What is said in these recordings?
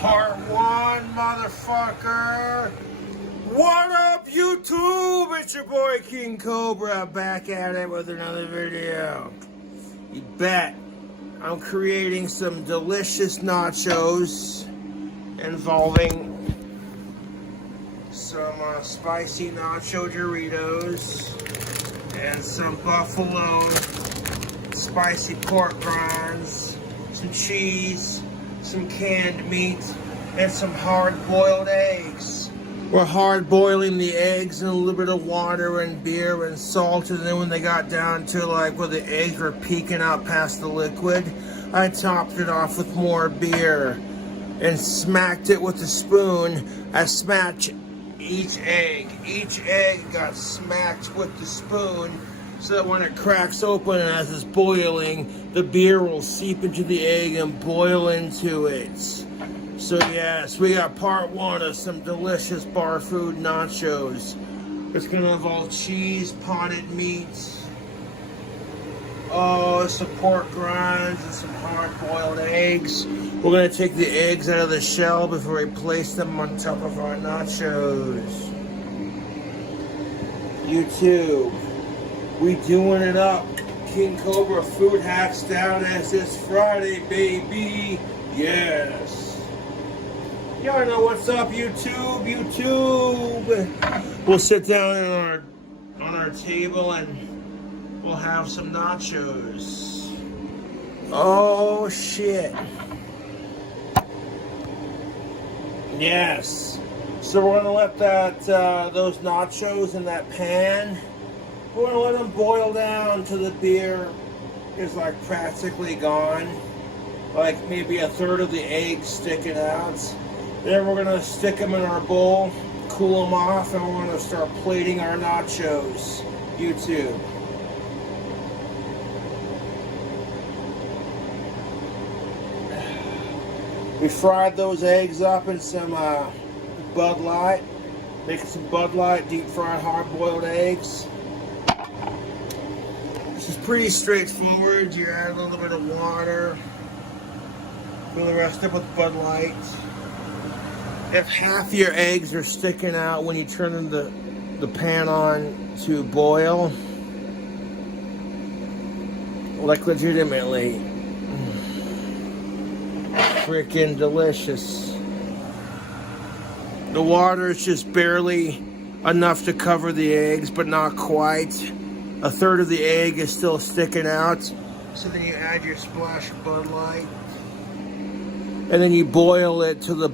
Part 1, motherfucker. What up, YouTube? It's your boy King Cobra back at it with another video. You bet. I'm creating some delicious nachos involving some spicy nacho Doritos and some buffalo spicy pork rinds, some cheese, some canned meat, and some hard-boiled eggs. We're hard-boiling the eggs in a little bit of water and beer and salt, and then when they got down to like where the eggs were peeking out past the liquid, I topped it off with more beer and smacked it with a spoon. I smacked each egg. Each egg got smacked with the spoon so that when it cracks open and as it's boiling, the beer will seep into the egg and boil into it. So yes, we got part 1 of some delicious bar food nachos. It's gonna involve cheese, potted meat, some pork rinds, and some hard-boiled eggs. We're gonna take the eggs out of the shell before we place them on top of our nachos. YouTube, we doing it up. King Cobra Food Hacks down as this Friday, baby. Yes. Y'all know what's up, YouTube. We'll sit down on our table and we'll have some nachos. Oh shit. Yes. So we're gonna let those nachos in that pan. We're gonna let them boil down till the beer is like practically gone, like maybe a third of the egg sticking out. Then we're gonna stick them in our bowl, cool them off, and we're gonna start plating our nachos. YouTube. We fried those eggs up in some Bud Light, making some Bud Light deep fried hard-boiled eggs. This is pretty straightforward. You add a little bit of water, fill the rest up with Bud Light. If half your eggs are sticking out when you turn the pan on to boil, like legitimately, freaking delicious. The water is just barely enough to cover the eggs, but not quite. A third of the egg is still sticking out. So then you add your splash of Bud Light. And then you boil it to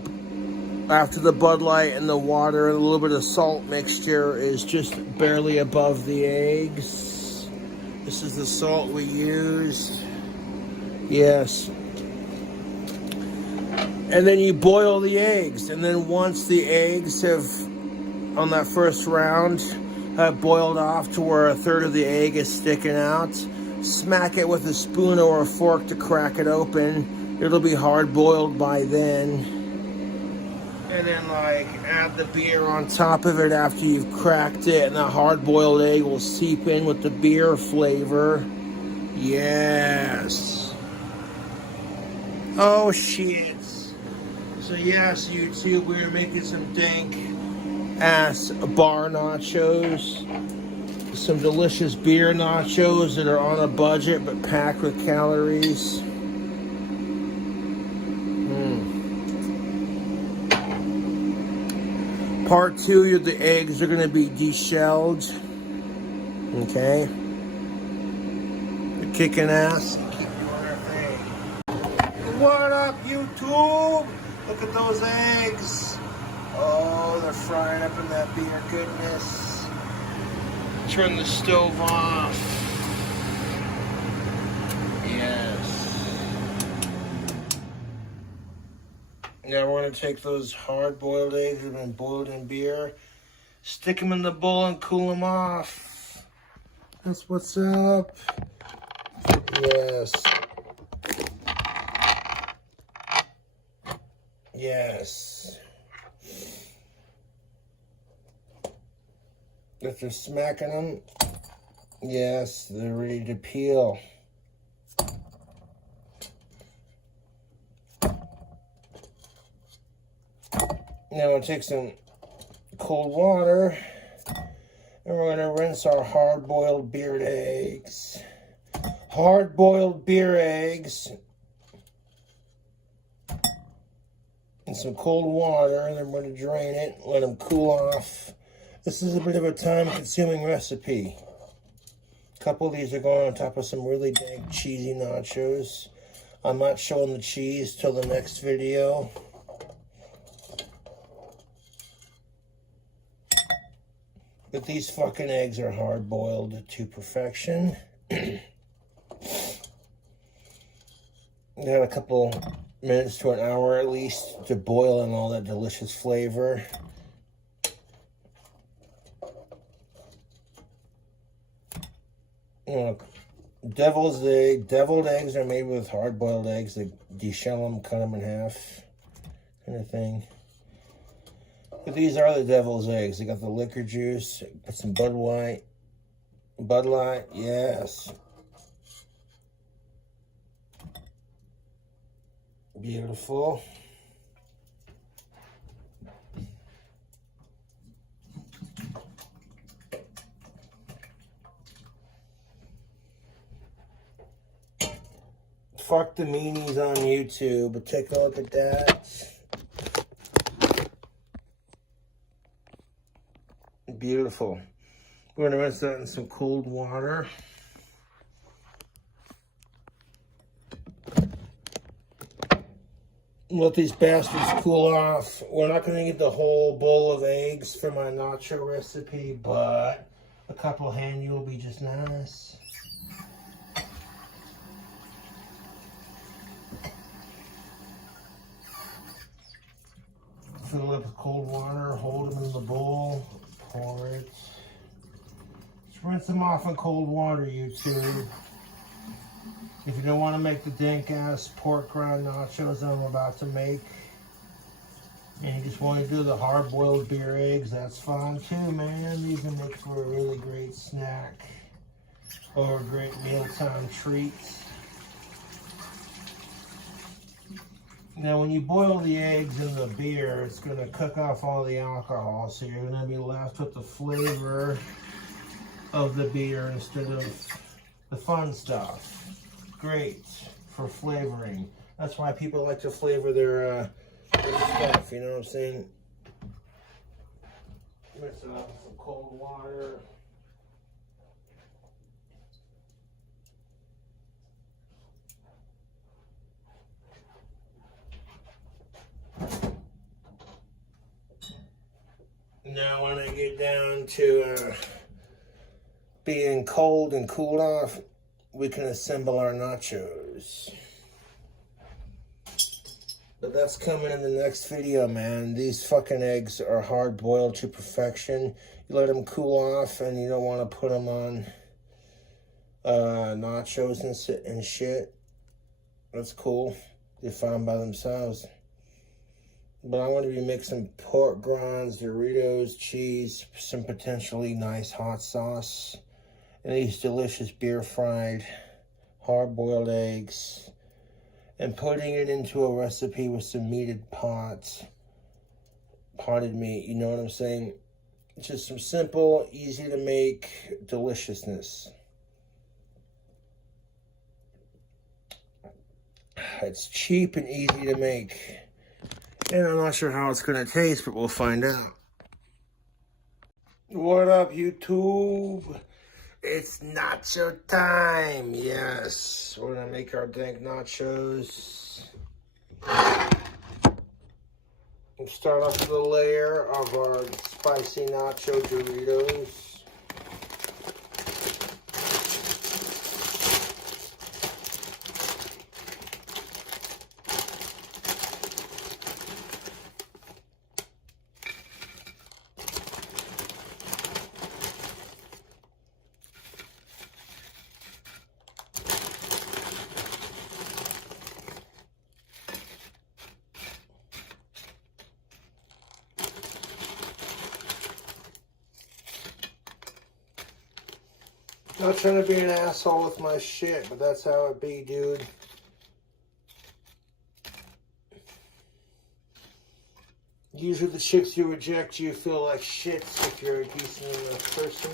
after the Bud Light and the water and a little bit of salt mixture is just barely above the eggs. This is the salt we used. Yes. And then you boil the eggs. And then once the eggs have, on that first round, have boiled off to where a third of the egg is sticking out, smack it with a spoon or a fork to crack it open. It'll be hard boiled by then. And then like add the beer on top of it after you've cracked it, and that hard-boiled egg will seep in with the beer flavor. Yes. Oh shit. So yes, YouTube, we're making some dank ass bar nachos. Some delicious beer nachos that are on a budget but packed with calories. Part 2, the eggs are going to be deshelled. Okay. We're kicking ass and keep doing our thing. What up, YouTube? Look at those eggs. Oh, they're frying up in that beer goodness. Turn the stove off. Yes. Now we're going to take those hard-boiled eggs that have been boiled in beer, stick them in the bowl and cool them off. That's what's up. Yes. Yes. After smacking them, yes, they're ready to peel. Now we'll take some cold water and we're gonna rinse our hard-boiled beer eggs. Hard-boiled beer eggs in some cold water, and then we're going to drain it, let them cool off. This is a bit of a time-consuming recipe. A couple of these are going on top of some really dank, cheesy nachos. I'm not showing the cheese till the next video. But these fucking eggs are hard-boiled to perfection. Got a couple minutes to an hour at least to boil in all that delicious flavor. Deviled eggs are made with hard-boiled eggs. They deshell them, cut them in half, kind of thing. But these are the devil's eggs. They got the liquor juice. Put some Bud Light, yes. Beautiful. Fuck the meanies on YouTube, but take a look at that. Beautiful. We're going to rinse that in some cold water. Let these bastards cool off. We're not going to get the whole bowl of eggs for my nacho recipe, but a couple handy will be just nice. Fill it up with cold water, hold them in the bowl, pour it. Just rinse them off in cold water, YouTube. If you don't want to make the dank-ass pork rind nachos I'm about to make, and you just want to do the hard-boiled beer eggs, that's fine too, man. These can make for a really great snack or a great mealtime treat. Now, when you boil the eggs in the beer, it's going to cook off all the alcohol, so you're going to be left with the flavor of the beer instead of the fun stuff. Great for flavoring. That's why people like to flavor their stuff, you know what I'm saying? Rinse it out with some cold water. Now when I get down to being cold and cooled off, we can assemble our nachos. But that's coming in the next video, man. These fucking eggs are hard boiled to perfection. You let them cool off and you don't want to put them on nachos and shit. That's cool. They're fine by themselves. But I want to be mixing pork grinds, Doritos, cheese, some potentially nice hot sauce, and these delicious beer fried hard-boiled eggs, and putting it into a recipe with some potted meat, you know what I'm saying? Just some simple, easy to make deliciousness. It's cheap and easy to make. And I'm not sure how it's going to taste, but we'll find out. What up, YouTube? It's nacho time. Yes, we're going to make our dank nachos. We'll start off with a layer of our spicy nacho Doritos. Not trying to be an asshole with my shit, but that's how it be, dude. Usually the chicks you reject, you feel like shit if you're a decent enough person.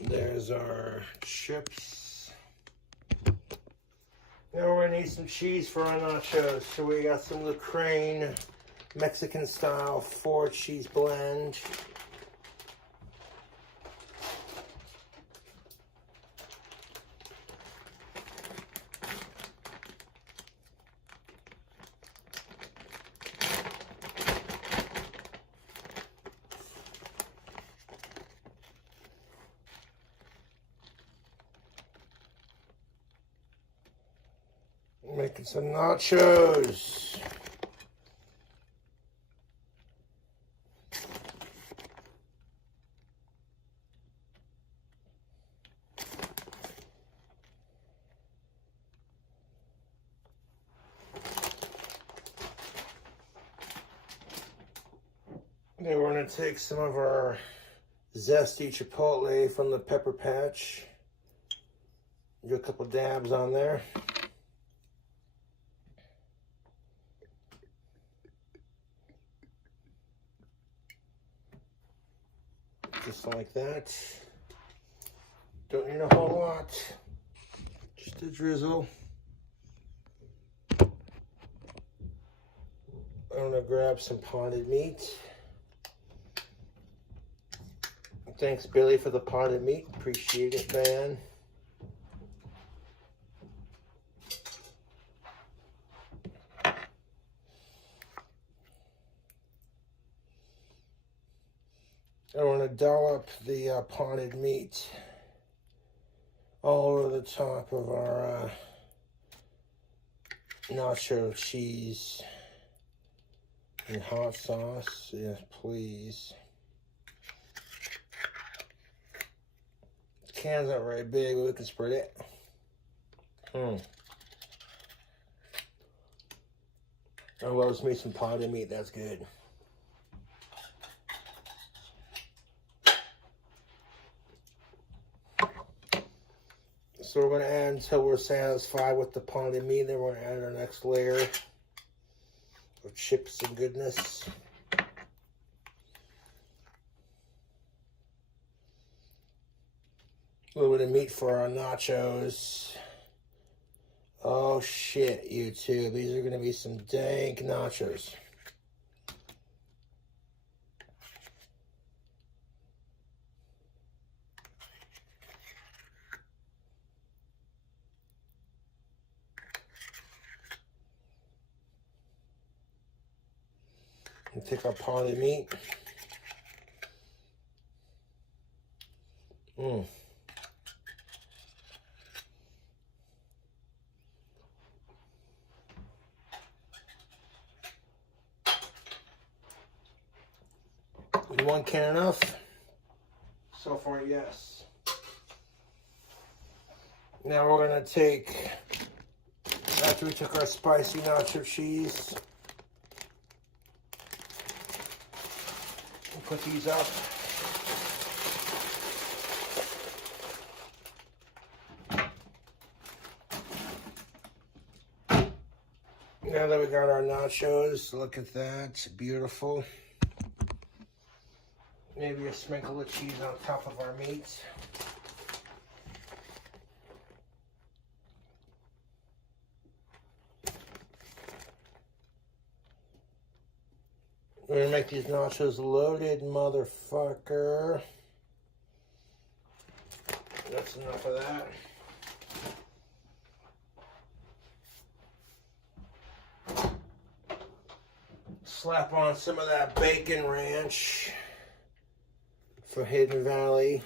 There's our chips. Now we're gonna need some cheese for our nachos. So we got some Lucraine Mexican style 4 cheese blend. Making some nachos. Then we're going to take some of our zesty chipotle from the pepper patch. Do a couple dabs on there. Just like that. Don't need a whole lot. Just a drizzle. I'm gonna grab some potted meat. Thanks, Billy, for the potted meat. Appreciate it, man. I want to dollop the potted meat all over the top of our nacho cheese and hot sauce. Yes, please. The can's not very big, but we can spread it. I love me some potted meat. That's good. So we're going to add until we're satisfied with the potted meat. Then we're going to add our next layer of chips and goodness. A little bit of meat for our nachos. Oh shit, YouTube. These are going to be some dank nachos. And take our potted meat. Is one can enough? So far, yes. Now we're gonna take, after we took our spicy nacho cheese, we'll put these up. Now that we got our nachos, look at that, beautiful. Maybe a sprinkle of cheese on top of our meat. We're gonna make these nachos loaded, motherfucker. That's enough of that. Slap on some of that bacon ranch for Hidden Valley.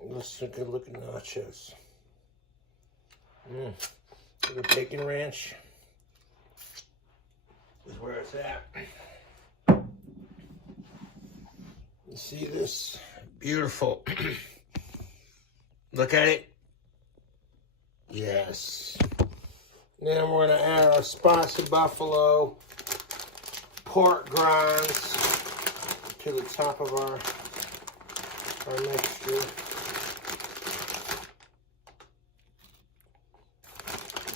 Let's take a look at nachos. The bacon ranch is where it's at. You see this? Beautiful. Look at it. Yes. Then we're going to add our spicy buffalo pork grinds to the top of our mixture.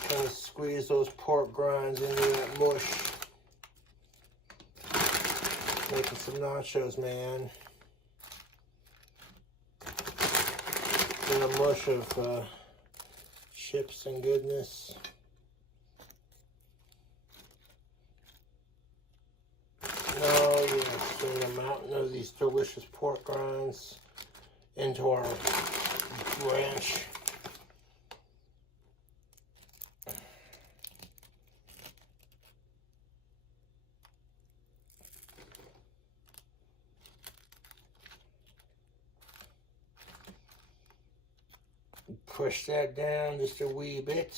Kind of squeeze those pork grinds into that mush. Making some nachos, man. And a mush of chips and goodness. Now you're going to send a mountain of these delicious pork grinds into our ranch. Push that down just a wee bit.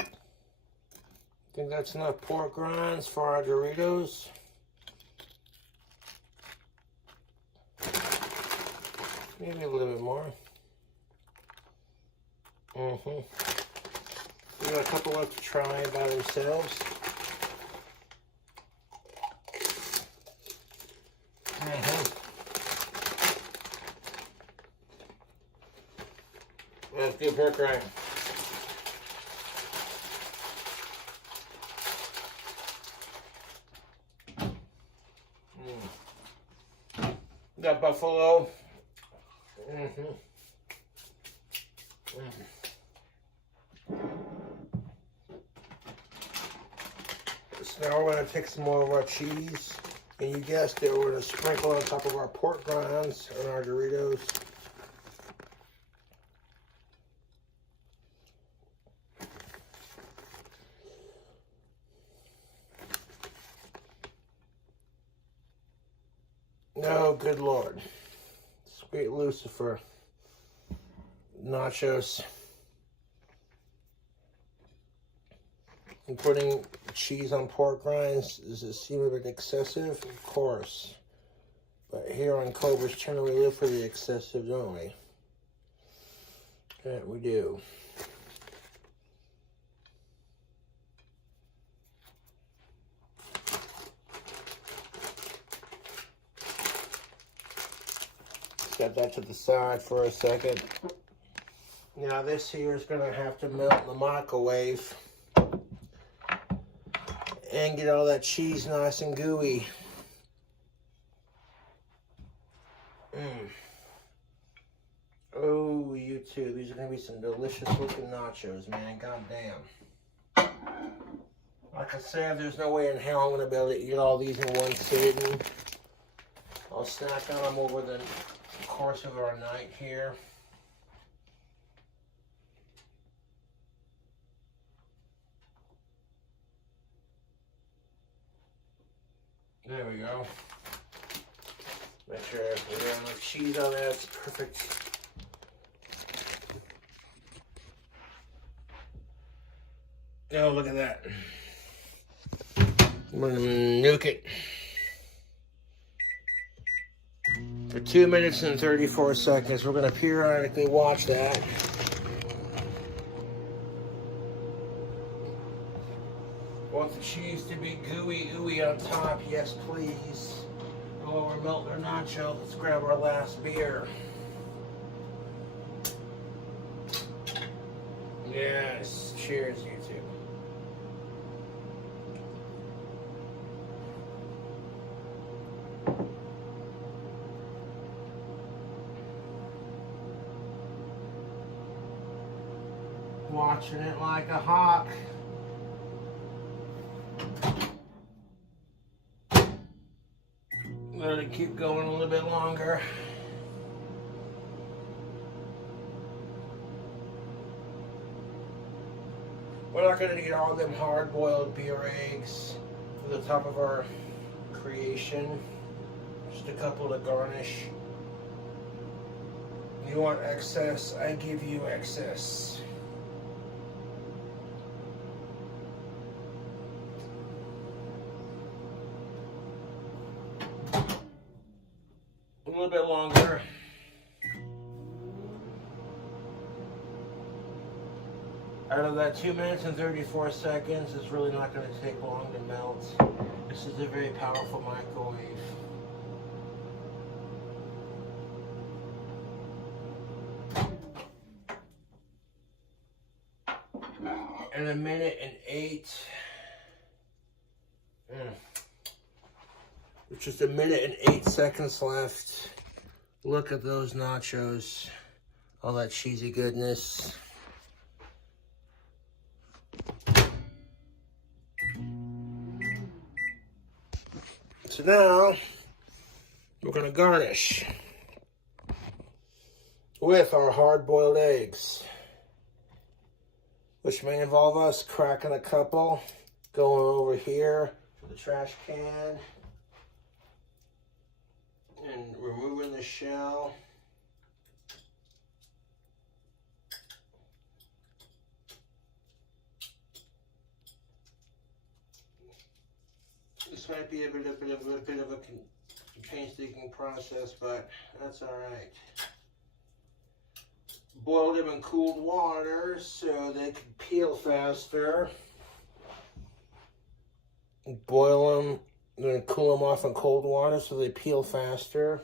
I think that's enough pork rinds for our Doritos. Maybe a little bit more. We got a couple left to try by themselves. That's good pork rind. Got buffalo. So now we're going to take some more of our cheese. And you guessed it, we're going to sprinkle on top of our pork grinds and our Doritos. Oh, good Lord. Sweet Lucifer. Nachos. And putting cheese on pork rinds, does it seem a bit excessive? Of course. But here on Cobra's channel, we live for the excessive, don't we? Yeah, we do. Set that to the side for a second. Now this here is going to have to melt in the microwave and get all that cheese nice and gooey. Oh, you too. These are going to be some delicious looking nachos, man. God damn. Like I said, there's no way in hell I'm going to be able to eat all these in one sitting. I'll snack on them over the course of our night here. There we go. Make sure we have enough cheese on there. It's perfect. Oh, look at that. I'm gonna nuke it. For 2 minutes and 34 seconds, we're going to periodically watch that. Want the cheese to be gooey, ooey on top? Yes, please. While we're melting our nacho, let's grab our last beer. Yes, cheers, you two. Watching it like a hawk. Let it keep going a little bit longer. We're not going to need all them hard-boiled beer eggs for the top of our creation. Just a couple to garnish. You want excess, I give you excess. A little bit longer. Out of that 2 minutes and 34 seconds, it's really not going to take long to melt. This is a very powerful microwave. And 1 minute and 8. Which is 1 minute and 8 seconds left. Look at those nachos. All that cheesy goodness. So now, we're going to garnish with our hard-boiled eggs, which may involve us cracking a couple, going over here to the trash can, and removing the shell. This might be a bit of a painstaking process, but that's all right. Boil them in cooled water so they can peel faster. Boil them, then cool them off in cold water so they peel faster.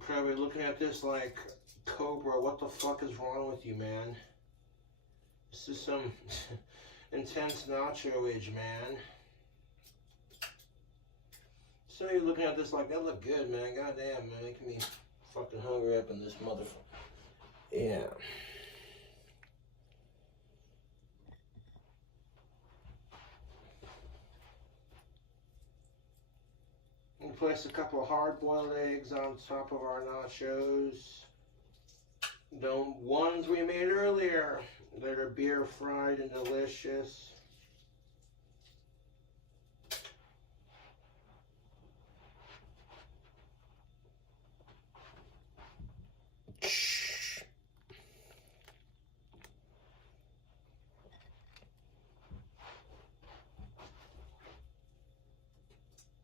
Probably looking at this like, Cobra, what the fuck is wrong with you, man? This is some intense nacho age, man. Some of you looking at this like, that look good, man. Goddamn, man, making me fucking hungry up in this motherfucker. Yeah. We place a couple of hard-boiled eggs on top of our nachos. The ones we made earlier that are beer fried and delicious.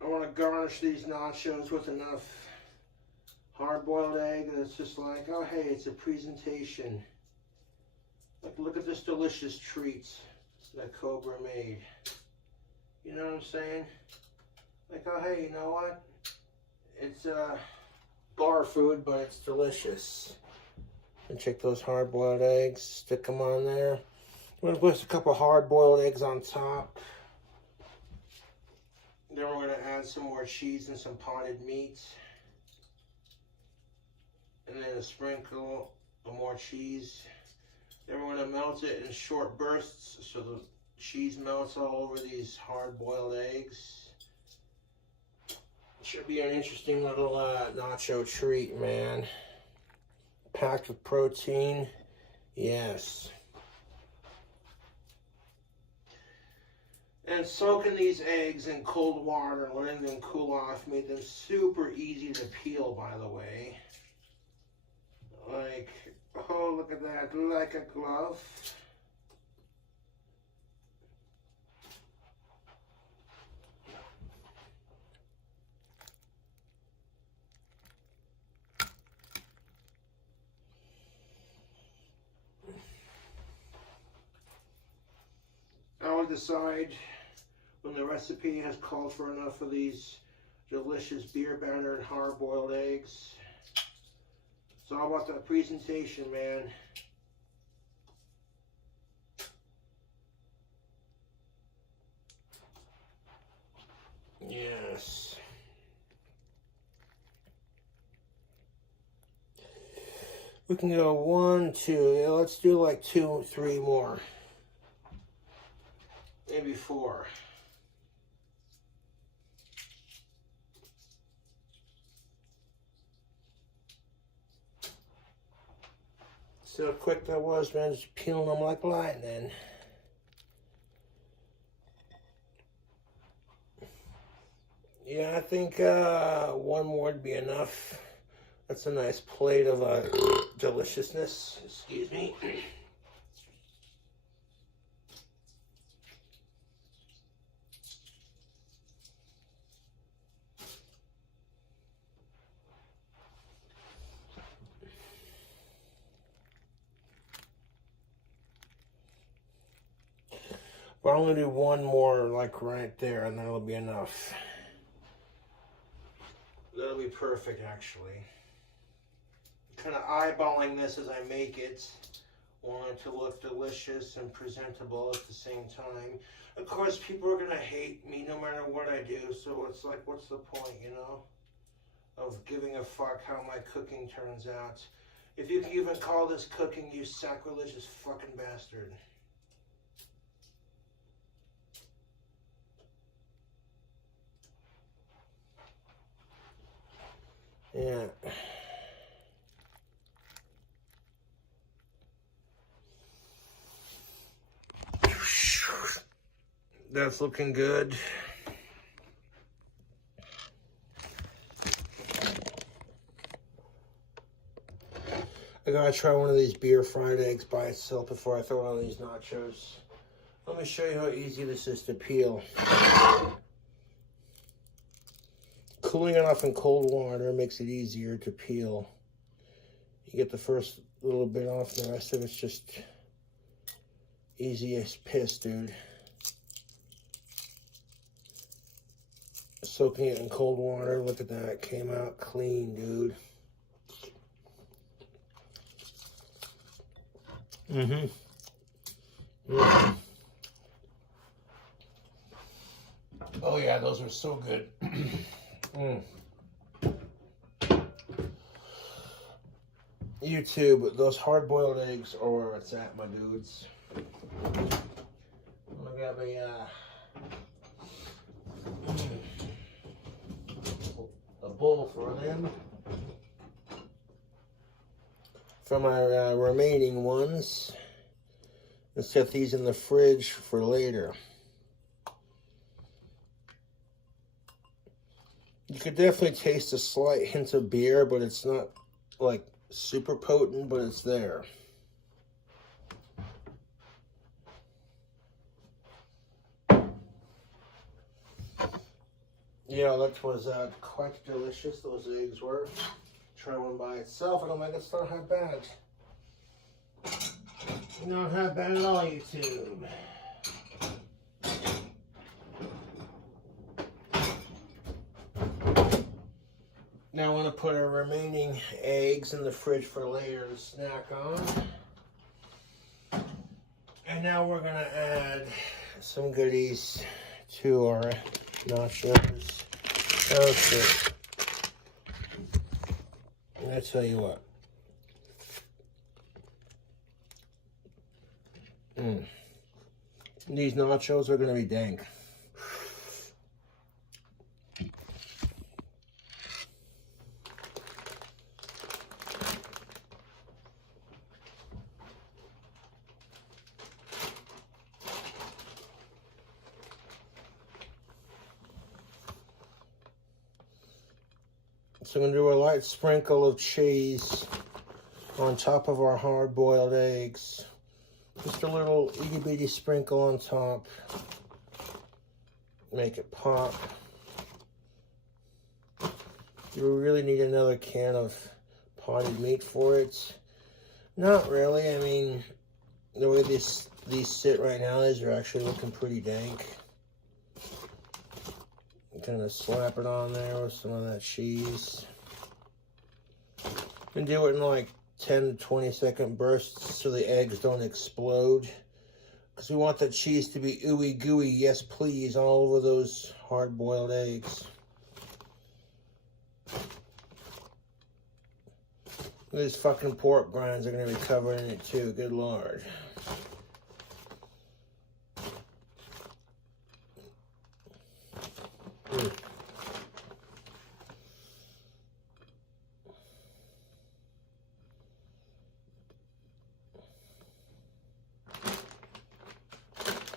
I want to garnish these nachos with enough hard-boiled egg that it's just like, oh hey, it's a presentation. Like, look at this delicious treat that Cobra made. You know what I'm saying? Like, oh hey, you know what? It's bar food, but it's delicious. And check those hard-boiled eggs. Stick them on there. I'm gonna put a couple hard-boiled eggs on top. Then we're gonna add some more cheese and some potted meat. And then a sprinkle of more cheese. Then we're gonna melt it in short bursts so the cheese melts all over these hard-boiled eggs. Should be an interesting little nacho treat, man. Packed with protein, yes. And soaking these eggs in cold water and letting them cool off made them super easy to peel, by the way. Like, oh, look at that, like a glove. I will decide when the recipe has called for enough of these delicious beer battered hard-boiled eggs. It's all about that presentation, man. Yes. We can go 1, 2. Yeah, let's do like 2, 3 more. Maybe 4. See how quick that was, man, just peeling them like lightning. Yeah, I think one more would be enough. That's a nice plate of deliciousness. Excuse me. But I'm gonna do one more, like right there, and that'll be enough. That'll be perfect, actually. Kind of eyeballing this as I make it. Want it to look delicious and presentable at the same time. Of course, people are gonna hate me no matter what I do, so it's like, what's the point, you know? Of giving a fuck how my cooking turns out. If you can even call this cooking, you sacrilegious fucking bastard. Yeah. That's looking good. I gotta try one of these beer fried eggs by itself before I throw it on these nachos. Let me show you how easy this is to peel. Cooling it off in cold water makes it easier to peel. You get the first little bit off, the rest of it's just easy as piss, dude. Soaking it in cold water, look at that, it came out clean, dude. Oh yeah, those are so good. YouTube, those hard-boiled eggs are where it's at, my dudes. I'm gonna grab a bowl for them. For my remaining ones, let's set these in the fridge for later. You could definitely taste a slight hint of beer, but it's not like super potent, but it's there. Yeah, that was quite delicious, those eggs were. Try one by itself, I don't think it's not half bad. Not half bad at all, YouTube. Now I want to put our remaining eggs in the fridge for later to snack on. And now we're going to add some goodies to our nachos. Oh shit. I tell you what. These nachos are going to be dank. So I'm going to do a light sprinkle of cheese on top of our hard-boiled eggs. Just a little itty-bitty sprinkle on top. Make it pop. You really need another can of potted meat for it. Not really. I mean, the way these sit right now, these are actually looking pretty dank. Kind of slap it on there with some of that cheese. And do it in like 10 to 20 second bursts so the eggs don't explode. Because we want that cheese to be ooey gooey, yes please, all over those hard-boiled eggs. These fucking pork grinds are going to be covered in it too, good lord.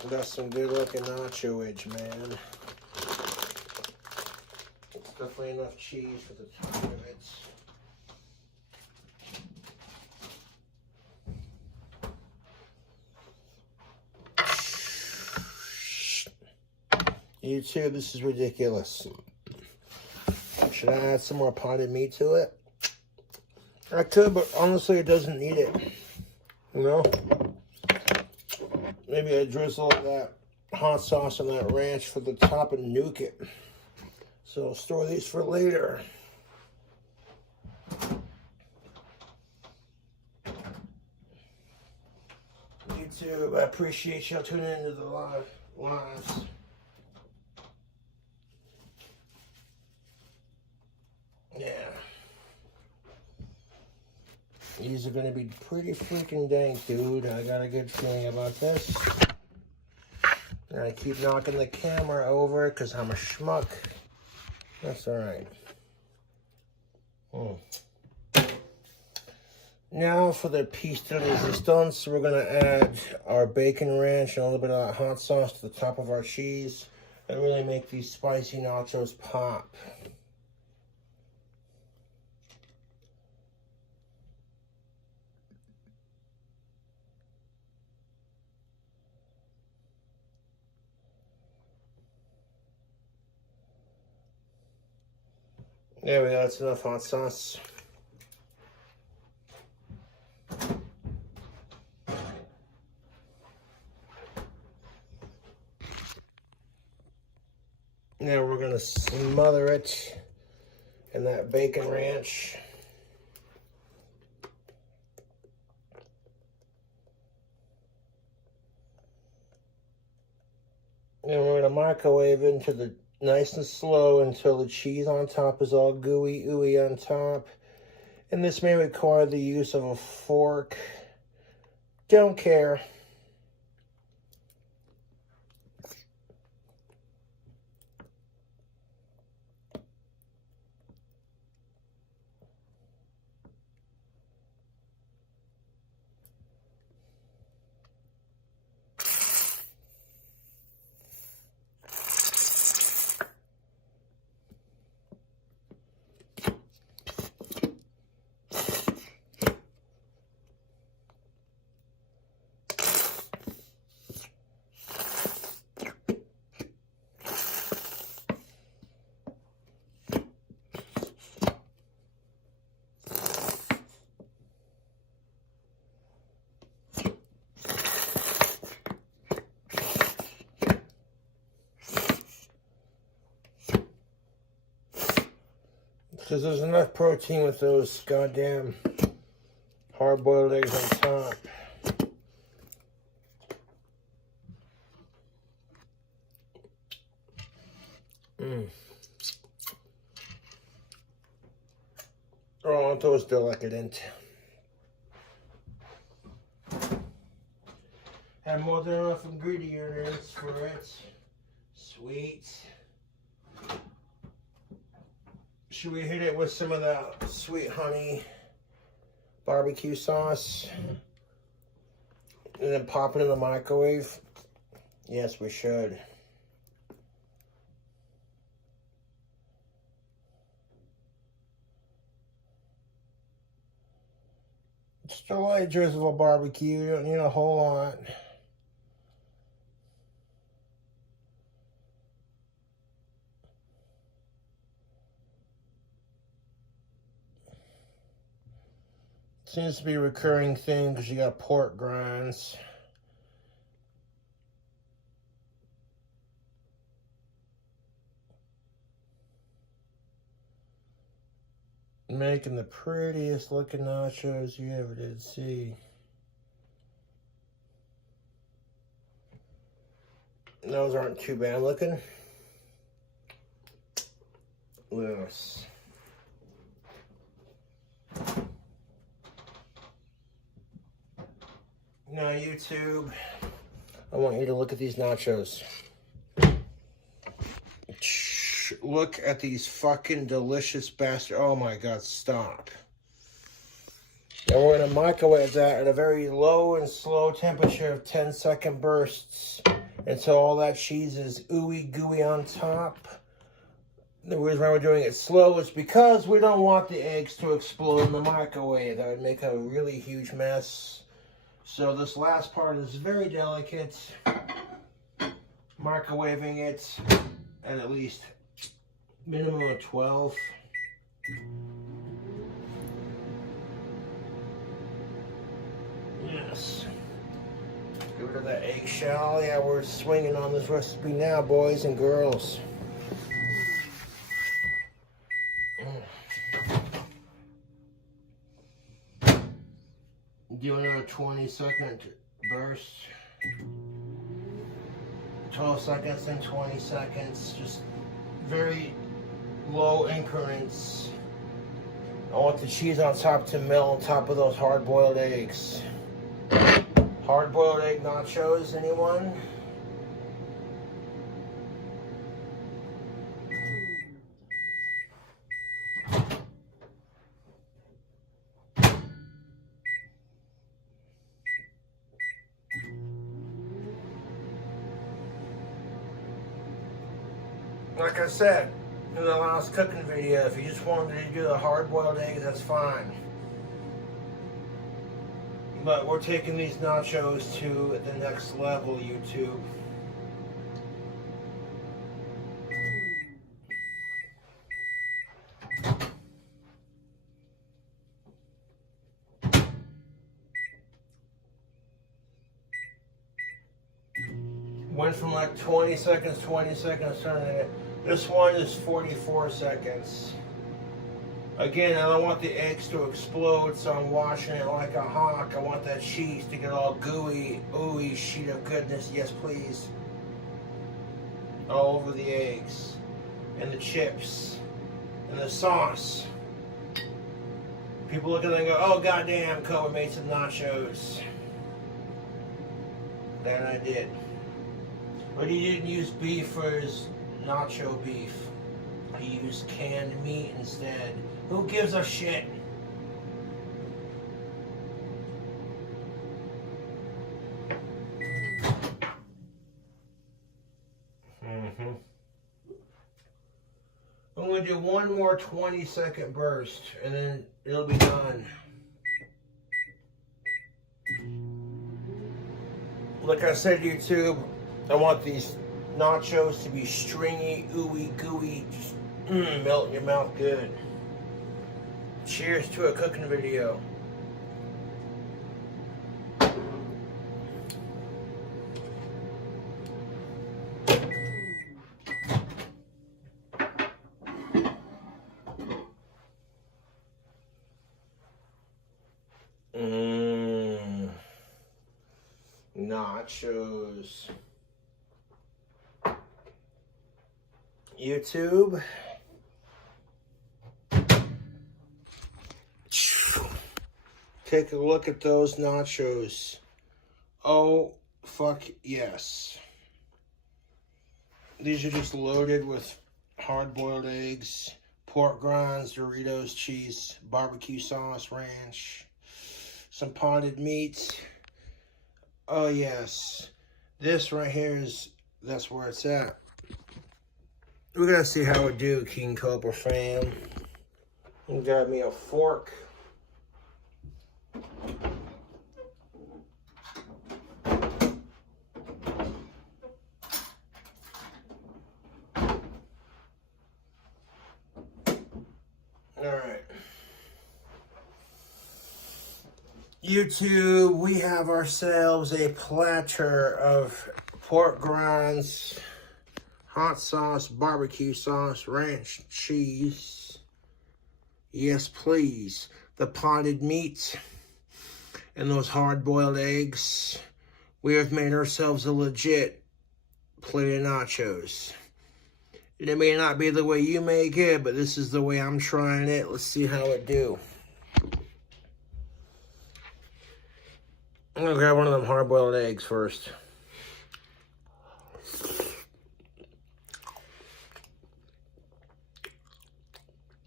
That's some good looking nacho edge, man. definitely enough cheese for the top of it. YouTube, this is ridiculous. Should I add some more potted meat to it? I could, but honestly, it doesn't need it. You know? Maybe I drizzle that hot sauce and that ranch for the top and nuke it. So I'll store these for later. YouTube, I appreciate y'all tuning into the lives. Yeah. These are going to be pretty freaking dank, dude. I got a good feeling about this. And I keep knocking the camera over because I'm a schmuck. That's alright. Now for the piece de resistance, we're going to add our bacon ranch and a little bit of that hot sauce to the top of our cheese and really make these spicy nachos pop. There we go, that's enough hot sauce. Now we're going to smother it in that bacon ranch. And we're going to microwave it into the nice and slow until the cheese on top is all gooey, ooey on top. And this may require the use of a fork. Don't care. Because there's enough protein with those goddamn hard-boiled eggs on top. Oh, aren't those decadent? Have more than enough ingredients for it. Sweet. Should we hit it with some of that sweet honey barbecue sauce and then pop it in the microwave? Yes, we should. Just a light drizzle of barbecue. You don't need a whole lot. Seems to be a recurring thing because you got pork grinds. Making the prettiest looking nachos you ever did see. Those aren't too bad looking. Yes. Now YouTube, I want you to look at these nachos. Look at these fucking delicious bastards. Oh my God, stop. And we're gonna microwave that at a very low and slow temperature of 10-second bursts until all that cheese is ooey gooey on top. The reason why we're doing it slow is because we don't want the eggs to explode in the microwave. That would make a really huge mess. So this last part is very delicate. Microwaving it at least minimum of 12. Yes. Get rid of that eggshell. Yeah, we're swinging on this recipe now, boys and girls. Do another 20-second burst. 12 seconds, then 20 seconds. Just very low increments. I want the cheese on top to melt on top of those hard-boiled eggs. Hard-boiled egg nachos, anyone? Like I said in the last cooking video, if you just wanted to do the hard-boiled eggs, that's fine. But we're taking these nachos to the next level, YouTube. Went from like 20 seconds, turning it. This one is 44 seconds. Again, I don't want the eggs to explode, so I'm washing it like a hawk. I want that cheese to get all gooey, ooey, sheet of goodness, yes please. All over the eggs, and the chips, and the sauce. People look at it and go, oh goddamn, Kobe made some nachos. That I did. But he didn't use beef for his nacho beef. He used canned meat instead. Who gives a shit? I'm going to do one more 20-second burst, and then it'll be done. Like I said, YouTube, I want these nachos to be stringy, ooey, gooey, just melt in your mouth good. Cheers to a cooking video. Nachos. YouTube. Take a look at those nachos. Oh, fuck yes. These are just loaded with hard-boiled eggs, pork rinds, Doritos, cheese, barbecue sauce, ranch, some potted meat. Oh yes. This right here that's where it's at. We're gonna see how it do, King Cobra fam. I'm gonna grab me a fork. Alright. YouTube, we have ourselves a platter of pork rinds, hot sauce, barbecue sauce, ranch, cheese. Yes, please. The potted meat and those hard-boiled eggs. We have made ourselves a legit plate of nachos. It may not be the way you make it, but this is the way I'm trying it. Let's see how it do. I'm gonna grab one of them hard-boiled eggs first.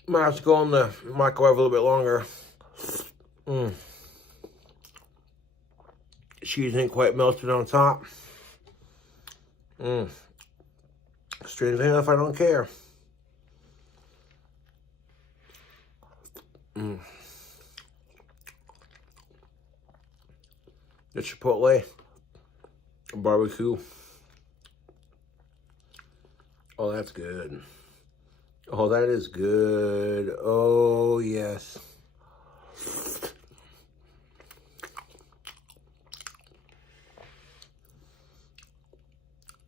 Might have to go in the microwave a little bit longer. Cheese ain't quite melted on top. Strangely enough, I don't care. Mm. The Chipotle barbecue. Oh, that's good. Oh, that is good. Oh, yes.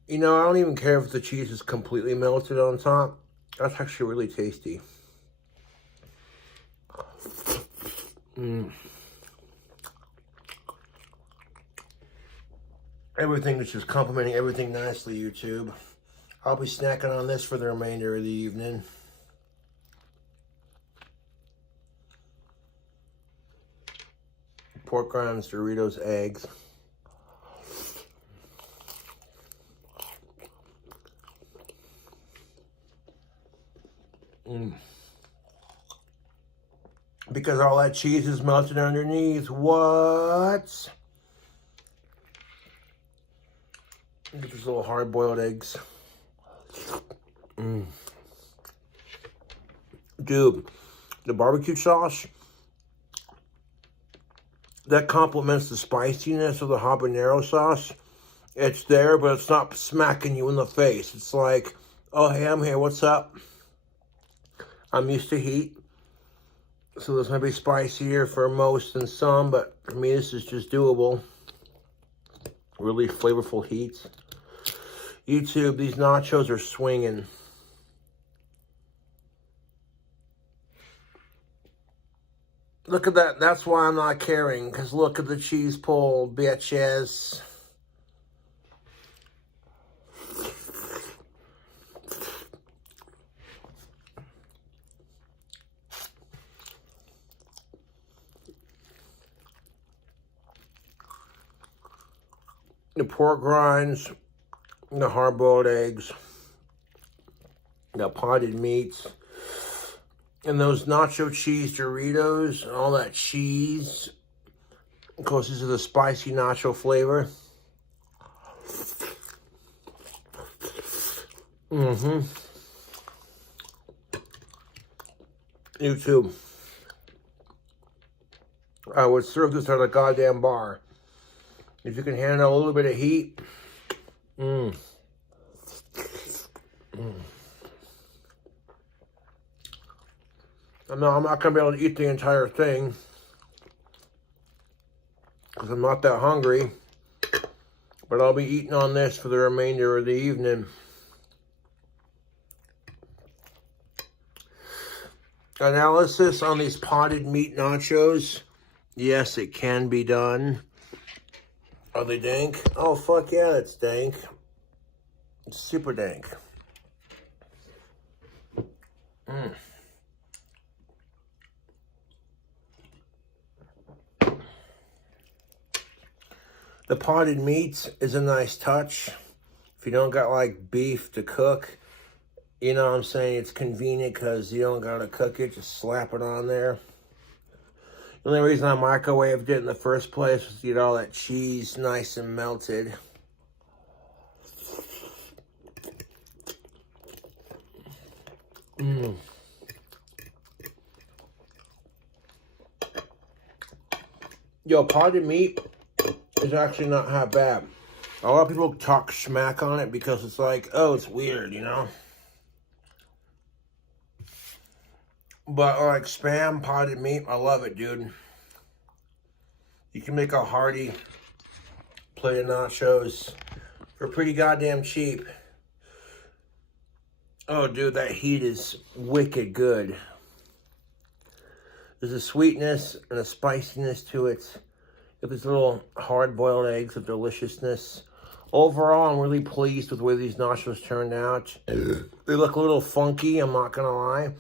You know, I don't even care if the cheese is completely melted on top. That's actually really tasty. Mm. Everything is just complimenting everything nicely, YouTube. I'll be snacking on this for the remainder of the evening. Pork rinds, Doritos, eggs. Mm. Because all that cheese is melted underneath. What? Get these little hard-boiled eggs. Mm. Dude, the barbecue sauce, that complements the spiciness of the habanero sauce. It's there, but it's not smacking you in the face. It's like, oh, hey, I'm here. What's up? I'm used to heat. So this might be spicier for most than some, but for me, this is just doable. Really flavorful heat. YouTube, these nachos are swinging. Look at that. That's why I'm not caring, because look at the cheese pull, bitches. The pork rinds, the hard-boiled eggs, the potted meats, and those nacho cheese Doritos, and all that cheese. Of course, this is the spicy nacho flavor. Mm-hmm. YouTube. I would serve this at a goddamn bar. If you can handle a little bit of heat. Mm. Mm. I'm not going to be able to eat the entire thing, because I'm not that hungry. But I'll be eating on this for the remainder of the evening. Analysis on these potted meat nachos. Yes, it can be done. Are they dank? Oh, fuck yeah, it's dank. It's super dank. Mm. The potted meat is a nice touch. If you don't got like beef to cook, you know what I'm saying, it's convenient because you don't got to cook it, just slap it on there. The only reason I microwaved it in the first place was to get all that cheese nice and melted. Mm. Yo, potted meat is actually not half bad. A lot of people talk smack on it because it's like, oh, it's weird, you know? But like Spam potted meat, I love it, dude. You can make a hearty plate of nachos for pretty goddamn cheap. Oh, dude, that heat is wicked good. There's a sweetness and a spiciness to it. With these little hard-boiled eggs of deliciousness. Overall, I'm really pleased with the way these nachos turned out. They look a little funky, I'm not gonna lie.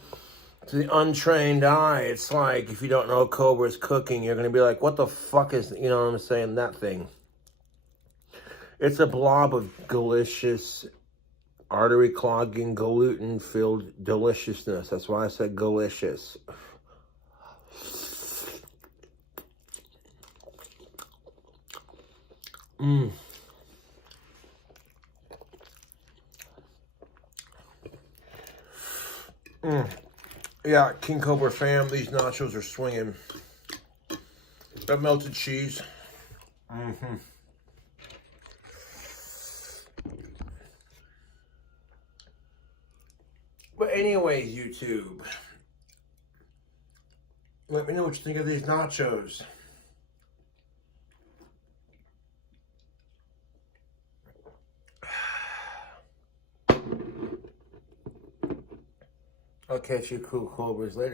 To the untrained eye, it's like, if you don't know Cobra's cooking, you're gonna be like, what the fuck is, you know what I'm saying, that thing? It's a blob of delicious, artery-clogging, gluten-filled deliciousness. That's why I said delicious. Mmm. Mmm. Yeah, King Cobra fam, these nachos are swinging. That melted cheese. Mm-hmm. But anyways, YouTube, let me know what you think of these nachos. I'll catch you cool cobras later.